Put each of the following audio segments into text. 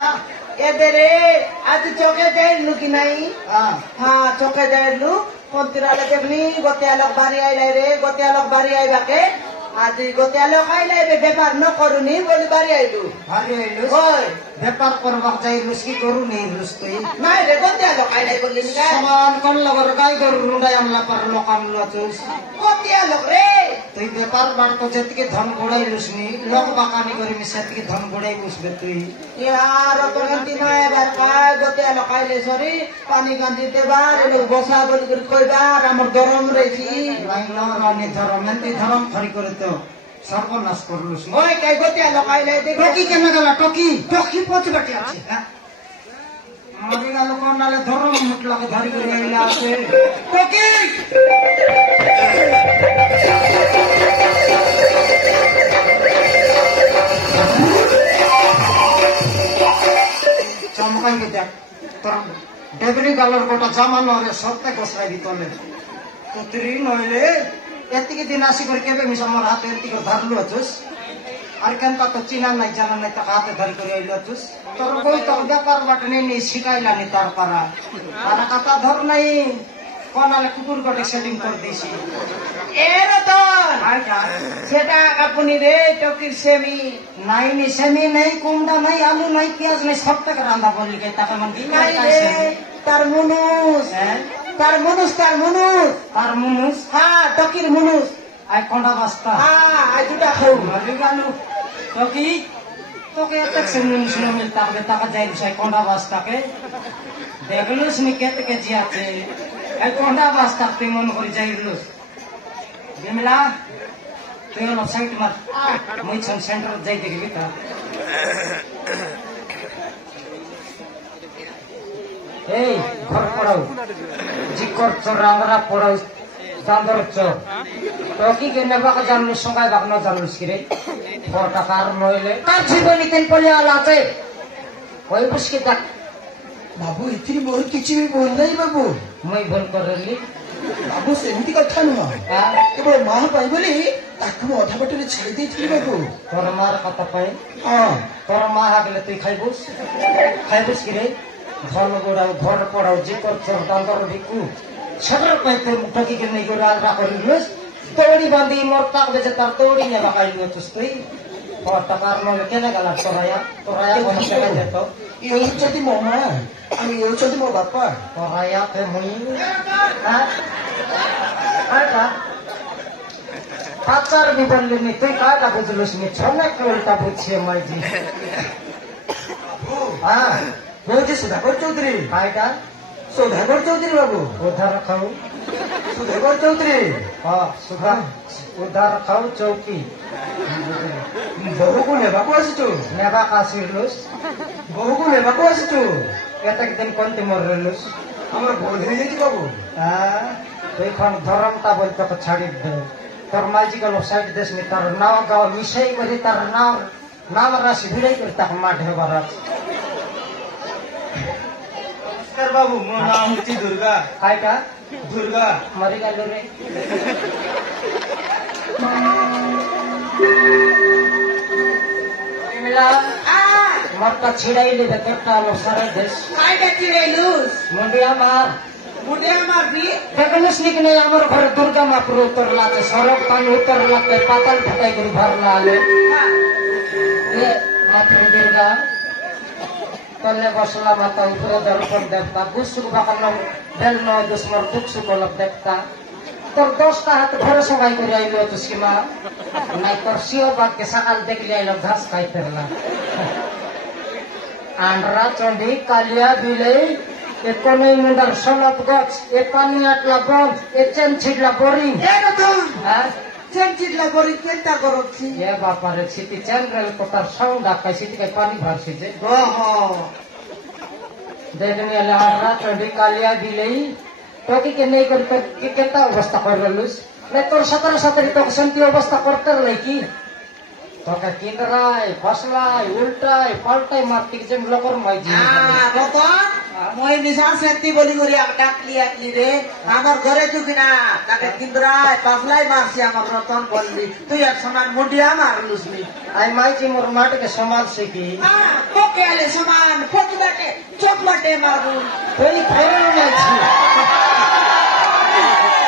এদেরে আজ চোখে যাইলু কি নাই? হ্যাঁ চোখে যাইলু মন্ত্রীরালে দেখলি গোতিয়ালক বাড়ি আইলাই রে, গোতিয়ালক বাড়ি আইবাকে আজ গোতিয়ালক আইলাই রে ব্যাপার ন করুনি বলি বাড়ি আইলু। বাড়ি আইলু ওই ব্যাপার করবার যাইলুস কি করুনি লুস তুই? নাই রে গোতিয়ালক আইলাই বললি নি গাই সমান কোন লগর গাই গরু রুন্ডাই আমলা পার লোকাম লচুস গোতিয়ালক রে তুই ব্যাপার বাড়তো যেতিকে ধন গোড়াইলুস নি লোক বাকানি করি মি সেতিকে ধন গোড়াই বুঝবে তুই। ইয়ার তো গন্তি নয় এবার কয় গোতিয়ালক আইলে সরি পানি গান্তি দেবার এলো বসা বলি করে কইবার আমার গরম রইছি লাইন রানি ধরম এন্তি ধরম খরি করে তো সর্বনাশ করলুস। ওই কাই গোতিয়ালক আইলে দেখো টকি কেন গেল টকি? টকি পচি বাটি আছে মরি গেল কোন নালে ধরম মুটলাকে ধরি করে আইলা আছে টকি। চমকাই দেখ তোর ডেবরি গালর গোটা জামা নরে সত্যি গোসরাই দিতলে তুই নইলে এতিকে দিন আসি করে কেবে মিস আমার হাতে এতিকে ধরলু আছুস আর কেনটা তো চিনা নাই জানা নাই তাকে হাতে ধরি করে আইলু আছুস তোর বই তোর ব্যাপার বাটে নেই শিখাইলানি তার পারা আর কাতা ধর নাই কোনালে কুকুর গটে সেটিং করে দিয়েছি এর তো সেটা আপনি রে টকির সেমি নাই নি সেমি নেই কুমড়া নাই আলু নাই পেঁয়াজ নাই সব থেকে রান্না বললি কে তাকে মান নাই রে তার মুনুস তার মুনুস তার মুনুস আর মুনুস হ্যাঁ টকির মুনুস আই কোনটা বাস্তা হ্যাঁ আজ দুটা খাও মরি গেল তোকে তোকে এত মুনুস না মিলতা হবে টাকা যাই সাই কোনটা বাস্তাকে দেখলুস নি কেতে কেজি আছে এই কোনটা বাস্তা তুই মন করে যাইলুস বিমলা তুই হলো সাইড মার মই সেন্টার যাই দেখবি তা এই ঘর পড়াও জিকর চরাংরা পড়াও দান্দর চর টকি কে নেবাকে জানলু সঙ্গাই বাক না জানলুস কি রে 4 টাকা আর নইলে কার জীবনী তেল পলে আলা আছে ওই বুসকি দেখ বাবু ইতিরি মোর কিছু বি বল নাই বাবু মই ভুল করলি বাবু সেମିତି কথা ନୁହଁ କେବଳ ମା ପାଇଁ ବୋଲି ତାକୁ ମୁଁ ଅଧା ବାଟରେ ଛାଡି ଦେଇଥିଲି ବାବୁ তোর মার কথা পাই ହଁ তোর মা হাগলে তুই খাইবুস কি রে ধন গোড়াও ঘর পড়াও জিকর চর দান্দর ভিকু সদর পাই তুই টকি কে নেই করে আলরা করিলুস দৌড়ি বাঁধি মোর তাক বেজে তার দৌড়ি নেবা খাইলু তুই 4 টাকা আর নইলে কেনে গেল তোরায়া কোনো টাকা যেত ଇଏ ହଉଛନ୍ତି ମୋ ମା ଆଉ ଇଏ ହଉଛନ୍ତି ମୋ ବାପା তোরায়া তে মুই হ্যাঁ আটা পাচার বিবরলি নি তুই কাটা বুঝলুস নি ছনে কোলটা বুঝছে মাইজি হ্যাঁ বলছি সুধাকর চৌধুরী কাইটা সুধাকর চৌধুরী বাবু উধার খাও সুধাকর চৌধুরী হ্যাঁ সুধা উধার খাও চৌকি বহুକୁ ନେବାକୁ ଆସିଛୁ নেবা কাশিরলুস ବହୁକୁ ନେବାକୁ ଆସିଛୁ এতক দিন কোনতে মরলুস ଆମର ଭୁଲ ହେଇଯାଇଛି বাবু হ্যাঁ তুই কোন ধরমটা বলতে তো ছাড়ি দে তোর মাঝি গেল সাইড দেশ নি তার নাও গাও মিশাই করে তার নাম রাশি ভিড়াই করে তাকে মাঠে বারাত নমস্কার বাবু ମୋ ନାଁ ହଉଛି ଦୁର୍ଗା কাইটা ଦୁର୍ଗା মরি গেল রে মরটা ছিড়াইলে ভেতরটা আলো সারা দেশ কাইটা চিড়াইলুস মুন্ডিয়া মার মুডে মারবি দেখলুস নি কি আমার ঘরে দুর্গা মা পুরো উতরলাতে সড়ক পানি উতরলাতে পাতাল ফাটাই করে ভরলা আলে মাত্র দুর্গা তলে বসলা মাতা উপরে দর্পণ দেবতা বুসুক বাকানো বেল নয় দুশ্মর দুঃখ সুকলক দেবতা তোর 10টা হাত ঘরে সবাই করে আইলো তো সীমা নাই তোর শিও বাঘকে সকাল দেখলে আইলো ঘাস খাইতে না আন্ডরা চন্ডি কালিয়া বিলেই এ কোনই মুন্ডার সলপ গছ এ পানি আটলা বন্ধ এ চেন ছিটলা বোরিং হ্যাঁ চেন চিটলা করি কেনটা করছি এ বাপারে সিটি চেন রেল কোটার সাউন্ড ডাকাই সিটি কাই পানি ভরছি যে ওহো দেখনি এলে আন্ডরা চন্ডি কালিয়া বিলেই টকি কে নেই করে কেটা অবস্থা করলুস না তোর সাথে তোকে শান্তি অবস্থা করতে কি তোকে কিনরাই ফসলাই উল্টাই পাল্টাই মারতে যেন লোকর মাইজি মই নিশা সেতি বলি করি ডাকলি আকলি রে আমার ঘরে চুকি না তাকে কিন্দ্রায় পাফলাই মারছি আমার রতন বললি তুই এক সমান মুন্ডিয়া মারলুসনি আই মাইছি মোর মাটিকে সমালছে কি ওকে আলে সমান ফটুটাকে চকমাটে মারবু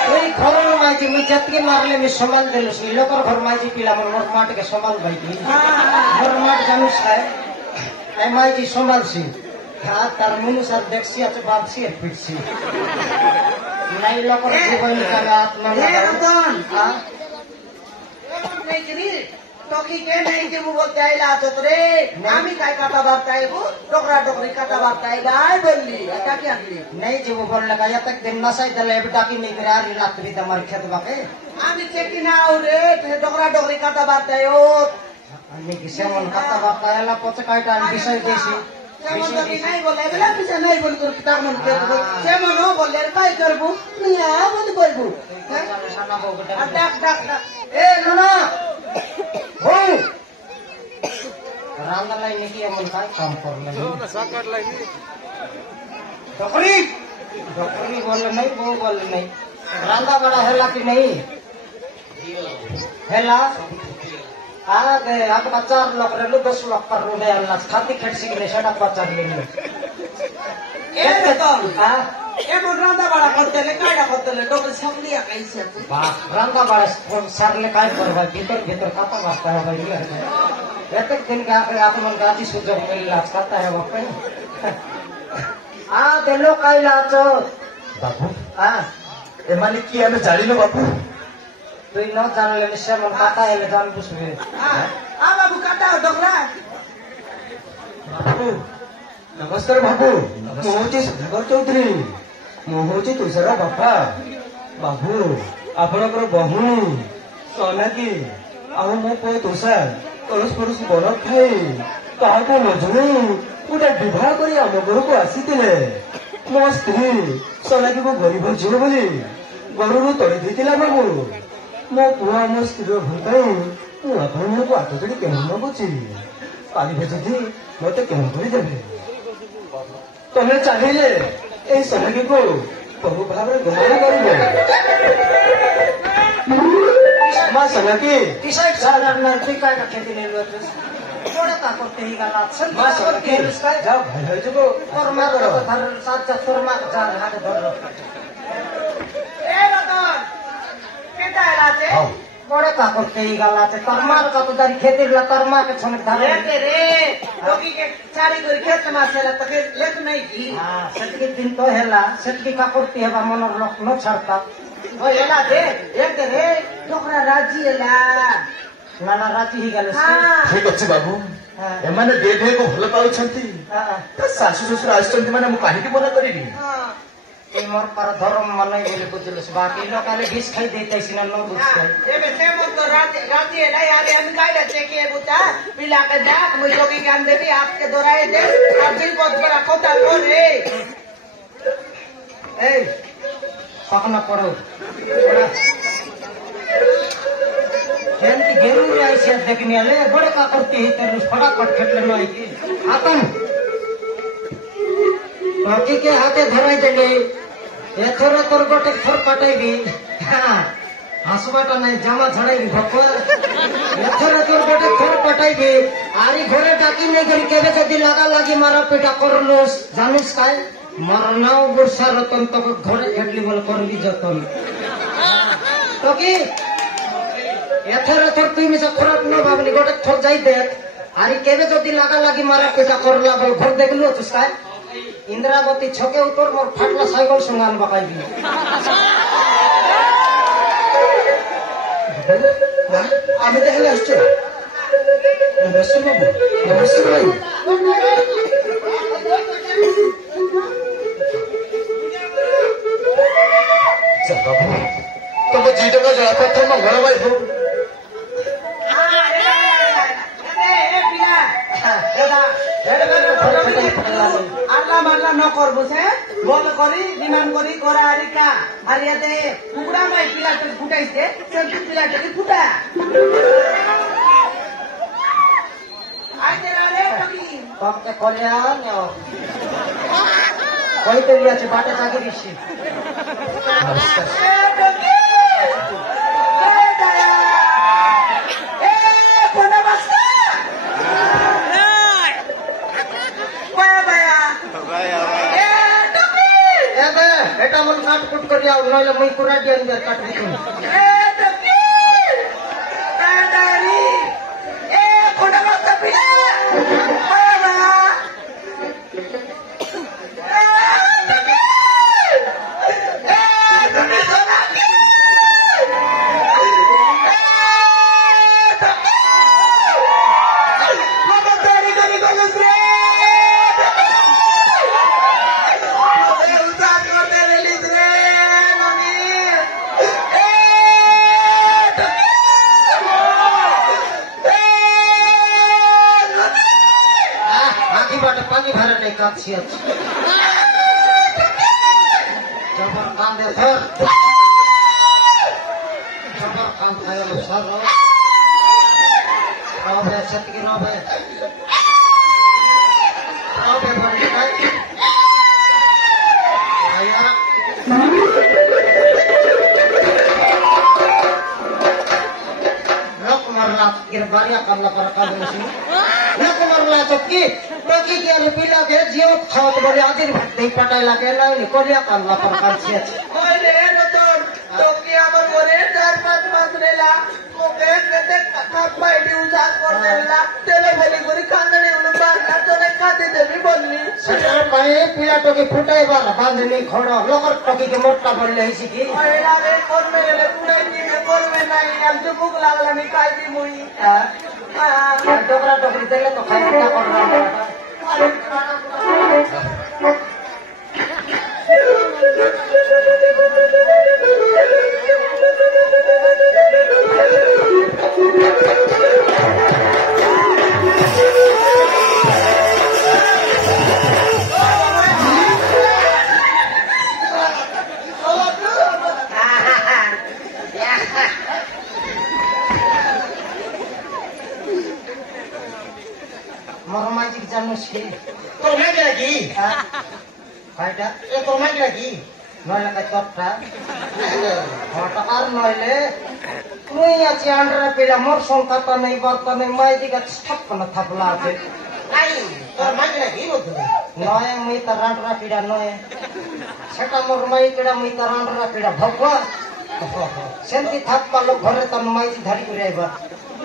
তুই খরণ মাইছি মুই যেতকে মারলে আমি সমাল দিলুস লোকর ঘর মাইছি পিলা মোর মাটিকে সমাল বাইকি মোর মাট জানুস খায় আই মাইছি সমালছি হ্যাঁ তার মনুষার দেখছি আছে বাপসি আর পিটছি নাই লোকর জীবন কালে আত্মা আমি কাই কথা বার্তাইবু ডোকরা ডোকরি কথা বার্তাইবাই বললি এটা কি আনলি नहीं जी वो बोलने लगा या तक दिन नसाई दले डाकी नहीं करे यार रात्रि तमार खेत बाके আমি চেকি না রে ডোকরা ডোকরি কথা বার্তাইও আমি কিসে মন কথা বার্তা এলা পচে কাইটা বিষয় দেছি নাই বলে বেলা পিছে নাই বলি তোর কিতাব মন করব যেমন বলে কাই করব নিয়া বলি বলবো ডাক ডাক ডাক এ নুনা हो रांदा लाई ने की मन काय काम करले साकट लाई डोकरी डोकरी बोले नहीं वो बोले नहीं रांदा बड़ा हेला कि नहीं हेला आगे आप 4 लोग रे 10 लोग कर रो ने अल्लाह खाती खटसी के सेटा 50 ले ए तो हां এমন রান্দা বাড়া করতেলে কাইডা করতেলে ডোকরি সামলিয়া কাইছে বাহ রান্দা বাড়া সারলে কাই করবা ভিতর ভিতর কাটা বাস্তা হবে এত দিন কা আপনার গাছি সুযোগ মিললা কাটা হবে কই দেলো কাইলা তো বাবু হ্যাঁ এ মানে কি আমি জানি না বাবু তুই ন জানলে নিশ্চয় মন কাটা এলে জান বুঝবে বাবু কাটা ডোকরা বাবু নমস্কার বাবু ମୁଁ ହଉଛି ସୁଧାକର ଚୌଧୁରୀ ମୁଁ ହଉଛି ତୁଷାର ବାପା ବାବୁ ଆପଣଙ୍କର ବହୁ ସନାକି ଆଉ ମୋ ପୁଅ ତୁଷାର ପରସ୍ପର ପରସ୍ପର ବରଫ ଖାଇ କାହାକୁ ନ ଜଣେଇ ଗୋଟେ ବିବାହ କରି ଆମ ଘରକୁ ଆସିଥିଲେ। ମୋ ସ୍ତ୍ରୀ ସନାକିକୁ ଗରିବ ଝିଅ ବୋଲି ଘରରୁ ତଳି ଦେଇଥିଲା ବାବୁ। ମୋ ପୁଅ ଆମ ସ୍ତ୍ରୀର ଭୁଲ ପାଇଁ ମୁଁ ଆପଣଙ୍କୁ ହାତ ଯୋଡ଼ି କେମିତି ନବୁଛି ପାରିବେ ଯଦି ମତେ କେଉଁ କରିଦେବେ। ତମେ ଚାହିଁଲେ এই ସନାକିକୁ ବହୁ ଭାବରେ ଗ୍ରହଣ କରିବେ। ମା ସନାକି किसाई साधारण नर्ती काय का खेती नहीं हुआ थोड़ा ता करते ही गला ମା ସନାକି ଯାଅ ଭାଇ ଭାଇ ଯିବ फरमा करो धर साथ साथ फरमा जा हाथ धर ए रतन केटा लाते बड़े का करते ही गला से तरमार का तो दारी खेती ला तरमा के छन धर लेते रे लोगी के सारी गोरी खेत में सेला तक लेत नहीं की हां सटकी दिन तो हेला सटकी का करती है बा मन लोक न छड़ता ओ एला दे एक दे रे डोकरा राजी एला नाना राती ही गले हां ଠିକ ଅଛି ବାବୁ ଏମାନେ ଦେଇ ଦେହକୁ ଭଲ ପାଉଛନ୍ତି ତା ଶାଶୁ ଶ୍ୱଶୁର ଆସିଛନ୍ତି ମାନେ ମୁଁ କାହିଁକି ମନା କରିବି। हां এই মোর পার ধর্ম মানে বলে বুঝলস বাকি লোকালে বিষ খাই দেইতাইছি না ন বুঝছাই एबे से मन तो राजी एला यार हम काइला चेके बुता पिला के डाक मुई लोगी गान देबी आपके दोराए दे अब दिल बहुत बड़ा कोता करे এই পাখনা পড়ো खेल की गेरू आई से देखने वाले बड़े का करती है तेरे फटाफट खेलने में आएगी आतन बाकी के हाथे धराई देले एथरे तोर गोटे थर पटाइबी हां हसबाटा नहीं जमा झड़ाइबी भको एथरे तोर गोटे थर पटाइबी आरी घरे डाकी नहीं करी केबे जदी लगा लागी मारा पिटा करलोस जानिस काय मरनाओ बुरसा रतन तो घरे घेटली बोल करबी जतन तो की एथर एथर तुई मिसा खराब न भाबनी गोटे थर जाई देख आरी केबे जदी लगा लागी मारा पिटा करला बोल घर देखलु तुस काय इंद्रावती छके उतर मोर फाटला साइकिल संगान बकाइबी আমি দেখলে আসছে নমস্কার বাবু নমস্কার ভাই বাবু ତମ ଦି ଟଙ୍କା ଜଳାପଥ ମଙ୍ଗଳବାଇ ହଉ আল্লাহ মাল্লা ন করবো সে বল করি বিমান করি করা আরিকা আর ইয়াতে কুকুড়া মাই পিলাটা ফুটাইছে সে পিলাটাকে ফুটা আইতে রে টকি बाप के कल्याण কইতে গিয়েছে বাটে চাকরি দিচ্ছি এটা মন কাটকুট করি আও নইলে মুই কুড়া দিয়ে আনবে কাটবি তুমি পানি ভরে নেই কাঁদছি আছে জবর কান্দে ধর জবর কান খায় সর রবে সেতকি রবে রবে বলি নাই আয়া লোক মারলা गिर बारिया करला पर का बसी लोक मारला चक्की टकी के पिला के जीव खावत बोले आदिर नहीं पटाई लागे लाई कोरिया करला पर का छे ओले नतोर टकी আমার ঘরে 4-5 মাস রেলা ওকে কেতে কথা পাইবি উজাত করদেলা তেলে বলি করি কান্দনি উনবার তোরে কাঁদে দেবি বললি সেটা পায়ে পিলা টকি ফুটাই বার বাঁধনি খড় লোকর টকি के मोटा বললে হইছি কি ওইলা রে করবে রে পুরাই দিবে করবে নাই আজ তো ভুক লাগলা নি খাইবি মুই डोकरा डोकरी देले तो खाई क्या कर रहा है मरमाजी जानस की তো লাগে লাগি কাইটা এ তো লাগে লাগি নইলে কাই তটটা হটার নইলে মুই আছি আন্ডারে পিলা মোর সংখ্যাটা নেই বার্তা নেই মাইজি গাছ থাপ্পনা থাপলা আছে নাই তোর লাগে লাগি বলতো নয় মুই তার রান্ডরা পিড়া নয় সেটা মোর মাই পিড়া মুই তার রান্ডরা পিড়া ভগবা সেমতি থাপ্পা লোক ঘরে তার মাইজি ধারি করে আইবা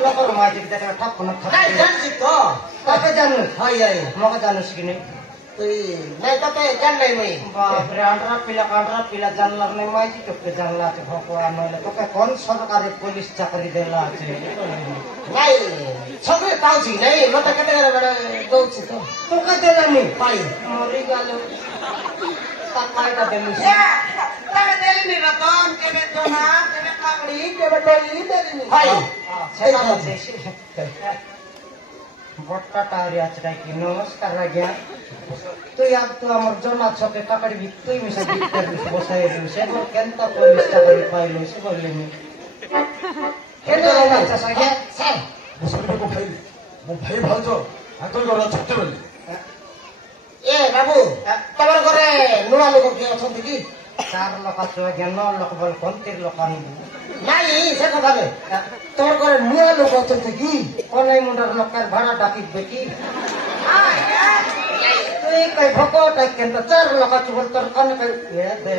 লোকর মাইজি দেখা থাপ্পনা নাই থাপ্পা জানছি তো তাকে জানো হাই হাই মকে জানোস কি নেই তুই নাই তো জান নাই মই বাপরে আন্ডারা পিলা জানলার নেই মাইজি তোকে জানলা আছে ভগবান নইলে তোকে কোন সরকারি পুলিশ চাকরি দেলা আছে নাই সবে পাউছি নাই মতে কেটে গেলে বড় দউছি তো তোকে দেলানি পাই মরি গেল তার পায়টা দেলিস তবে দেলিনি রতন কেবে জোনা কেবে কাকড়ি কেবে ডলি দেলিনি ভাই সেটা বলছে বট্টা টাওরি আছে কি নমস্কার রাগিয়া তুই আর তুই আমার জনা ছকে কাকড়ি বি তুই মিশে দিতে বসাই দিস এবার কেনতা পুলিশ চাকরি পাইলো সে বললেনি কেন আচ্ছা সাগে স্যার মুসলমানকে ভাই ମୋ ଭାଇ ଭାଉଜ ଆଙ୍କର ଘର ଛୋଟବେଳେ এ বাবু তোমার ঘরে নূয়া লোক কি অଛନ୍ତି কি চার লোক আছে জ্ঞান লোক বল কন্তির লোক আনবো নাই সে কথা নে তোমার ঘরে নূয়া লোক অଛନ୍ତି কি কনাই মুন্ডার লোকের ভাড়া ডাকিবে কি তুই কই ভকট কেন চার লোক আছে বল তোর কন কই দে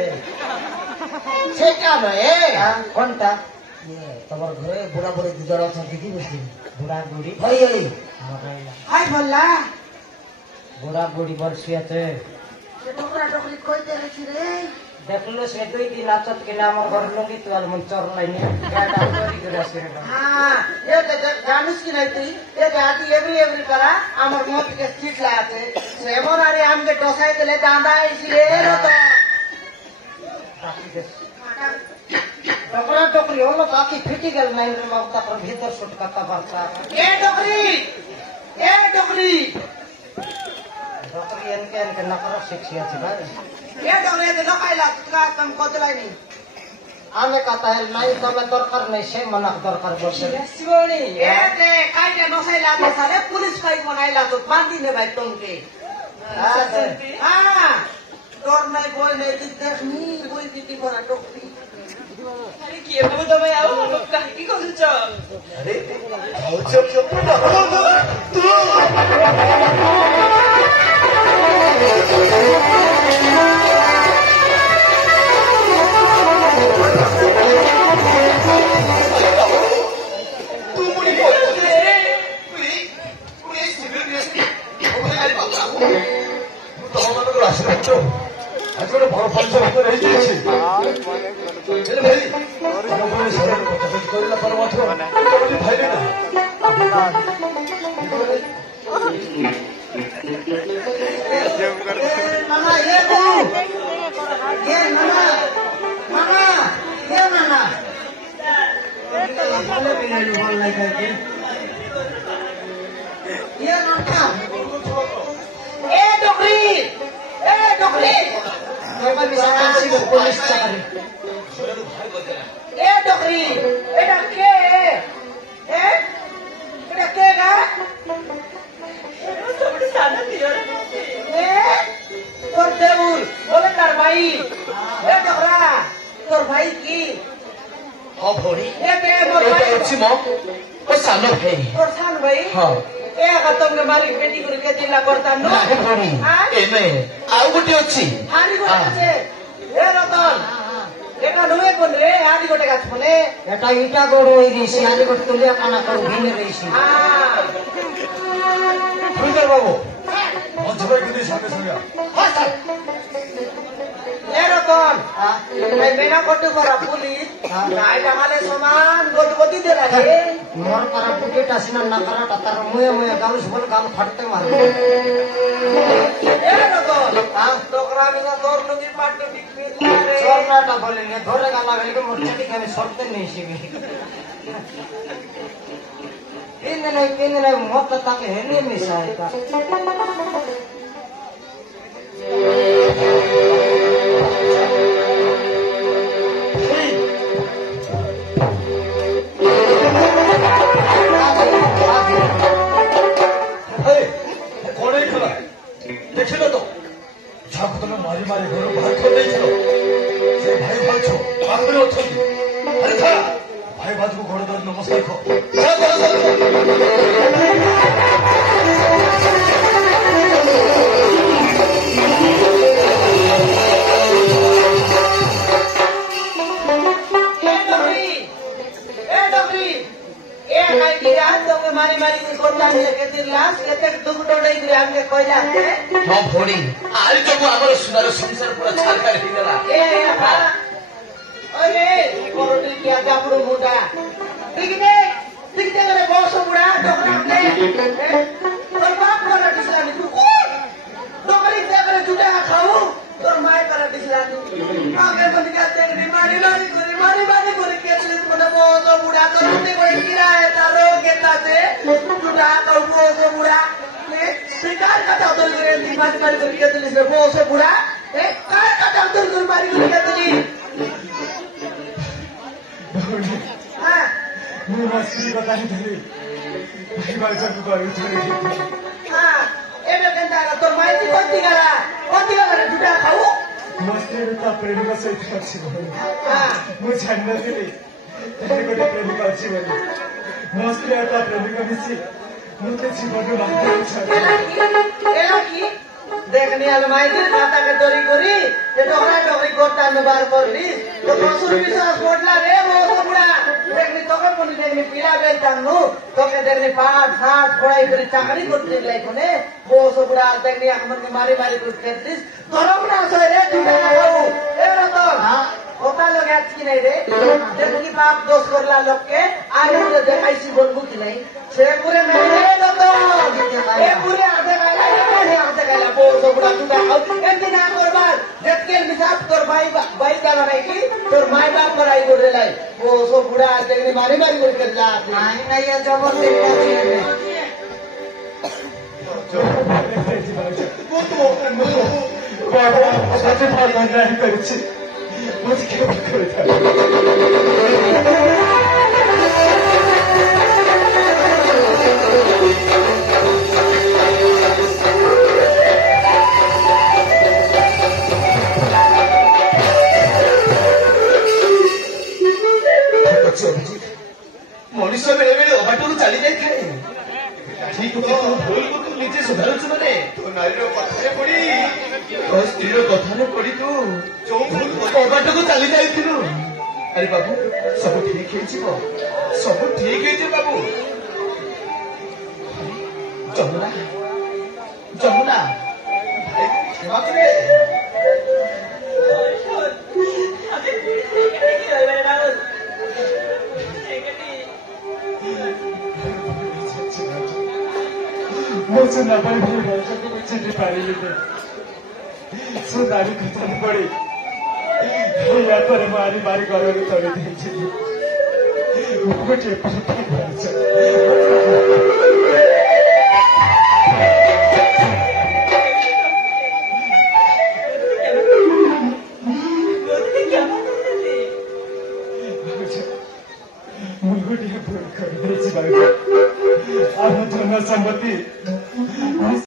সেটা নয় কোনটা তোমার ঘরে বুড়া বুড়ি দুজন অଛନ୍ତି কি বুঝলি বুড়া বুড়ি হই হই মরাইলা হাই বললা বুড়া বুড়ি বর্ষি আছে টুকরা টুকরি কইতে রেছি রে দেখলো সে 2 দিন আচত কিনা আমার ঘর লঙ্গি তুই আর মন চর লাইনি গাড়া তৈরি করে আসে রে হ্যাঁ এ জানিস কি নাই তুই এ গাড়ি এভরি করা আমার মত কে সিট লাগাতে সেমন আরে আমকে টসাই দিলে দাঁড়া আইছি রে তো টকরা টকরি হলো বাকি ফিটি গেল নাই রে বাবু তারপর ভিতর ছটকাতা বাচ্চা এ টকরি টকরি এনকে এনকে নকরা শিখছি আছে ভাই এ টকরি তে লকাইলা তুকা কাম কতলাইনি আমি কথা হেল নাই তবে দরকার নেই সে মনাক দরকার বলছে শিবনি এ তে কাইতে নসাইলা তো সারে পুলিশ কাই বনাইলা তো বাঁধি নে ভাই তোমকে হ্যাঁ তো নাই কই নাই দেখনি কই দিতে পড়া টকরি আরে কি ভাবে তুমি আও কি করছ আরে ভাউজ চুপ না তুই আজকে বড় পরিশ্রম করে এসেছি ভাই কথা করিলা পর মাত্র ভাই না মামা এ তো এ মামা মামা এ মামা বলে বিনাই বল লাগাই কি এ মামা এ ডকরি এবার মিশা কাঞ্চি পুলিশ চাকরি এ ডকরি এটা কে এ এটা কে গা সবটা সাদা দিও এ তোর দেউল বলে তার ভাই এ ডকরা তোর ভাই কি ହଁ ଭଉଣୀ এ কে মোর ଏଇଟା ভাই ହେଉଛି ମୋ ସାନ ଭାଇ তোর সান ভাই ହଁ ଏ ତୁମେ ମାରି ପେଟି କରି କେତିଲା ବର୍ତ୍ତମାନ ନାହିଁ ଭଉଣୀ ଏ ନୁହେଁ ଆଉ ଗୋଟେ ଅଛି ହାରି ଗୋଟେ আছে এ রতন এটা নুয়ে কোন রে হারি গোটে গাছ ফলে এটা ইটা গড় হয়ে গেছি আজ গোটে তুলিয়া কানা করে ভিনে রয়েছি হ্যাঁ সুন্দর বাবু মঞ্চ ভাই কিন্তু সঙ্গে সঙ্গে হ্যাঁ স্যার এ রতন এই মেনা কটু করা পুলিশ নাই টাঙালে সমান গদগদি দে লাগে মোর পারা টুকেট আসিনা না পারাটা তার মুয়ে মুয়ে গালুস বল গাল ফাটতে মারবে এ রতন তোকরা মিনা তোর নদী পাট নদী রে চরনাটা বলে নে ধরে গালা গেলে মোর চেটি খাবে সরতে নেই শিবে পিন নাই মত তাকে হেনে মিশায় তা କଣ ହେଇଥିଲା ଦେଖିଲ ତ ଯାହାକୁ ତମେ ମାରି ମାରି ଘରୁ ବାହାର କରିଦେଇଥିଲ ସେ ଭାଇ ଭାଉଛ ପାଖରେ ଅଛନ୍ତି ଆରେ ଥା ଭାଇ ଭାଉଜକୁ ଘୋଡ ଧରି ନମସ୍କାର କର मारी मारी करता केते लास्ट केते दुख डोडई करे हमके कहला है ହଁ ଭଉଣୀ ଆଜି ତ ମୁଁ ଆମର ସୁନାର ସଂସାର ପୁରା ଛାରଖାର ହେଇଗଲା ए अरे कोरोटी क्या जापड़ो मुडा ठीक करे बॉस मुडा डोकरा ने तोर बाप वाला दिसलानी तू डोकरी से करे जुटा खाऊ तोर माय वाला दिसलानी आगे बंद के तेरी मारी करे केतले तू बॉस मुडा करते कोई किरा है तारो केता से जुटा खाऊ बॉस मुडा शिकार का उधर करे दिमाग मारी करे केतले से बॉस मुडा ए काय का उधर कर मारी करे केतली हां ମୁଁ ମାସ୍ତ୍ରୀ बताइଥିଲି ଭାଇ ଭାଉଜକୁ ଘରୁ ଛାଡି हां एबे केनता तोर माई की कोती गला जुटा खाऊ ମାସ୍ତ୍ରୀ ତା ପ୍ରେମିକା ସହିତ ଅଛି हां ମୁଁ ଜାଣିନଥିଲି ତାର ଗୋଟେ ପ୍ରେମିକା ଅଛି ବୋଲି ମାସ୍ତ୍ରୀ ଆଉ ତା ପ୍ରେମିକା ମିଶି ମୋତେ ଜୀବନରୁ ବାନ୍ଧି एला की देखनी अलमाई दे खाता के तोरी करी ये डोकरी कोटा में बार करली तो ससुर विश्वास पड़ला रे वो सबड़ा देखनी तो के पनी देखनी पीला बेल तानु तो के देखनी 5-7 पढ़ाई करी चाकरी करते लाई कोने वो सबड़ा देखनी हमन के मारी कर केतिस तोरम ना सोय रे जुटा खाऊ ए रतन हां ओता लोग आज की नहीं रे देखनी बाप दोष करला लोग के आलू रे देखाइसी बोलबू की नहीं से पूरे में रे रतन ए पूरे आधे गाला वो सबड़ा जुटा खाऊ एंती ना करबार देखके मिसाब तोर भाई जाना नहीं की तोर माई बाप कराई करे लाई वो सबड़ा देखनी मारी कर के जा नहीं ये जबरदस्ती ସଚ ନାହିଁ କରିଛି ମୋତେ କେବେ କରିଥାଏ तो स्त्री कथार पड़ी तू जो भूल कबाट को चली जाइलु अरे बाबू सब ठीक है सब ठीक है बाबू जमुना जमुना भाई क्षमा करे मुझे न पाई भाई भाषा को चिट्ठी पारी सुधारी खुद पड़ी या पर मारी मारी घर छोड़ी मुझे